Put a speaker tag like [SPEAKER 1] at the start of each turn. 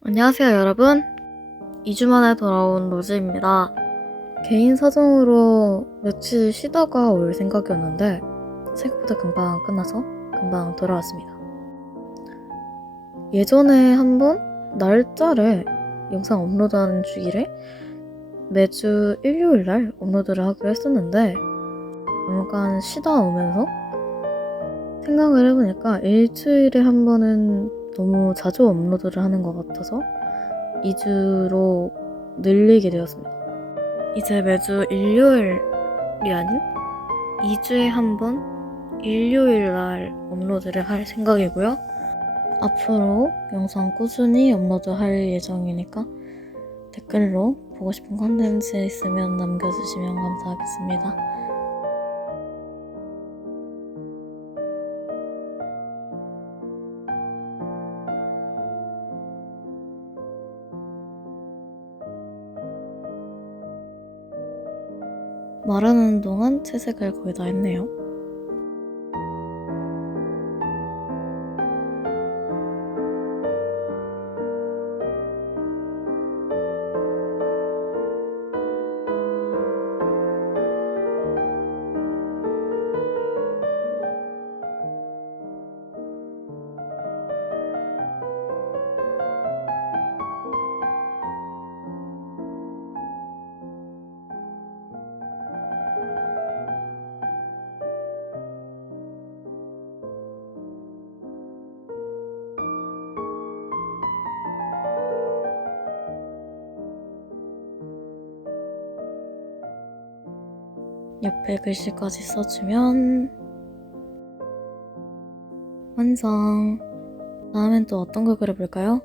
[SPEAKER 1] 안녕하세요, 여러분. 2주 만에 돌아온 로즈입니다. 개인 사정으로 며칠 쉬다가 올 생각이었는데, 생각보다 금방 끝나서 금방 돌아왔습니다. 예전에 한번 날짜를 영상 업로드하는 주일에 매주 일요일 날 업로드를 하기로 했었는데, 잠깐 쉬다 오면서 생각을 해보니까 일주일에 한 번은 너무 자주 업로드를 하는 것 같아서 2주로 늘리게 되었습니다. 이제 매주 일요일이 아닌 2주에 한 번 일요일 날 업로드를 할 생각이고요. 앞으로 영상 꾸준히 업로드 할 예정이니까 댓글로 보고 싶은 컨텐츠 있으면 남겨주시면 감사하겠습니다. 말하는 동안 채색을 거의 다 했네요. 옆에 글씨까지 써주면 완성. 다음엔 또 어떤 걸 그려볼까요?